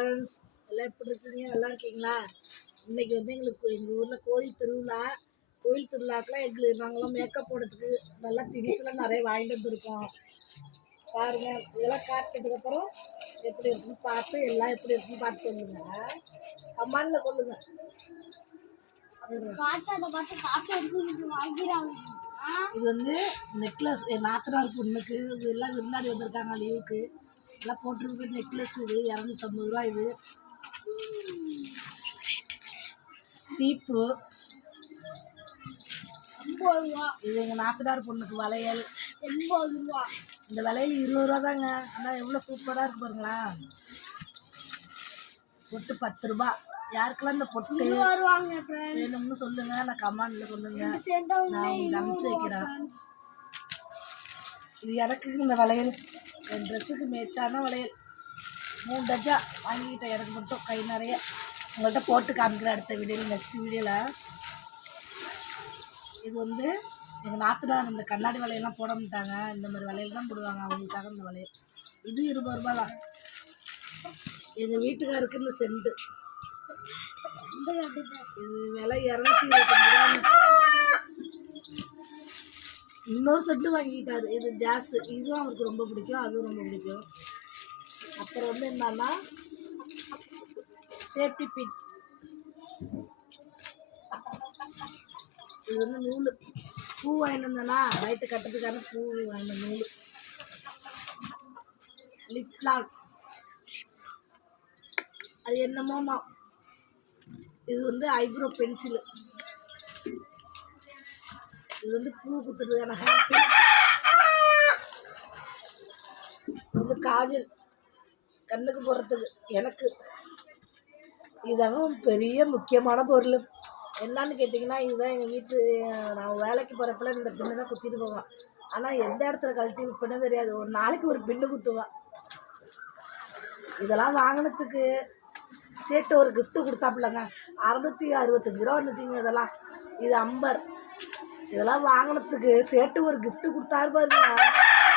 Friends, எல்லாம் எப்படி இருக்கீங்க? நல்லா இருக்கீங்களா? இன்றைக்கி வந்து எங்களுக்கு எங்கள் ஊரில் கோயில் திருவிழா. கோயில் திருவிழாக்கெலாம் நாங்களாம் மேக்கப் போடுறதுக்கு நல்லா திங்ஸ்லாம் நிறைய வாங்கிட்டு வந்துருக்கோம். பாருங்கள், இதெல்லாம் காட்டினதுக்கப்புறம் எப்படி இருக்குன்னு பார்த்து எல்லாம் எப்படி இருக்குன்னு பார்த்து சொல்லுங்கள். கமெண்டில் சொல்லுங்கள். இது வந்து நெக்லஸ் என் நாத்தனார் பொண்ணுக்கு. இது எல்லாம் விருந்தாடி வந்திருக்காங்க லீவுக்கு. எல்லாம் போட்டிருக்கு நெக்லஸ். இது 250 ரூபா. இது சீப்பு 50 ரூபா. இது எங்கள் நாத்தனார் பொண்ணுக்கு வளையல் 80 ரூபா. இந்த வளையல் 20 ரூபா தாங்க. ஆனால் எவ்வளோ சூப்பராக இருக்கு பாருங்களா. பொட்டு 10 ரூபா. யாருக்கெல்லாம் இந்த பொட்டு வேணும்னு சொல்லுங்க, நான் கமெண்ட்ல சொல்லுங்க, நான் அனுப்பிச்சு வைக்கிறேன். இது எனக்கு இந்த வளையல் என் ட்ரெஸ்ஸுக்கு மேட்சான வளையல் 3 டஜா வாங்கிக்கிட்டேன். எனக்கு மட்டும் கை நிறைய. உங்கள்கிட்ட போட்டு காமிக்கிறேன் அடுத்த வீடியோவில், நெக்ஸ்ட் வீடியோவில். இது வந்து எங்கள் நாத்தனார் இந்த கண்ணாடி வளையெல்லாம் போட மாட்டாங்க, இந்த மாதிரி வளையல் தான் போடுவாங்க. அவங்களுக்காக இந்த வளையல். இது 20 ரூபா தான். எங்கள் வீட்டுக்காருக்கு இந்த செண்டு. இது விலை 225 ரூபா. இன்னொரு செட்டு வாங்கிக்கிட்டாரு. இது ஜாஸு. இதுவும் அவருக்கு ரொம்ப பிடிக்கும், அதுவும் ரொம்ப பிடிக்கும். அப்புறம் வந்து என்னன்னா சேஃப்டி பின். இது வந்து நூல் பூ வாங்கினேன்னா நைட்டு கட்டுறதுக்கான பூ வாங்கின நூல். லிப்லாக் அது என்னமோமா. இது வந்து ஐப்ரோ பென்சிலு. இது வந்து பூ குத்துறதுக்கான ஹேப்பி. இது காஜல் கண்ணுக்கு போடுறதுக்கு எனக்கு. இதுதான் பெரிய முக்கியமான பொருள். என்னன்னு கேட்டிங்கன்னா, இதுதான் எங்கள் வீட்டு நான் வேலைக்கு போகிறப்பல இந்த பின்னு தான் குத்திட்டு போவேன். ஆனால் எந்த இடத்துல கழட்டி விற்பேன்னு தெரியாது. ஒரு நாளைக்கு ஒரு பின்னு குத்துவேன். இதெல்லாம் வாங்கினதுக்கு சேர்த்து ஒரு கிஃப்ட்டு கொடுத்தாப்புலங்க. 665 ரூபா வந்துச்சுங்க இதெல்லாம். இது அம்பர். இதெல்லாம் வாங்கினதுக்கு சேர்த்து ஒரு கிஃப்ட்டு கொடுத்தாரு பாருங்க.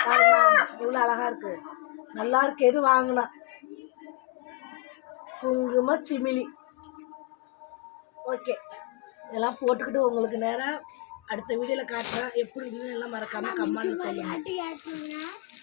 பாருங்க இவ்வளோ அழகாக இருக்குது. நல்லா இருக்கேன்னு வாங்கினேன். குங்கும சிமிலி. ஓகே, இதெல்லாம் போட்டுக்கிட்டு உங்களுக்கு நேரம் அடுத்த வீடியோவில் காட்டுறேன். எப்படி இருந்ததுன்னு எல்லாம் மறக்காமல் கமெண்ட் சொல்லுங்கள்.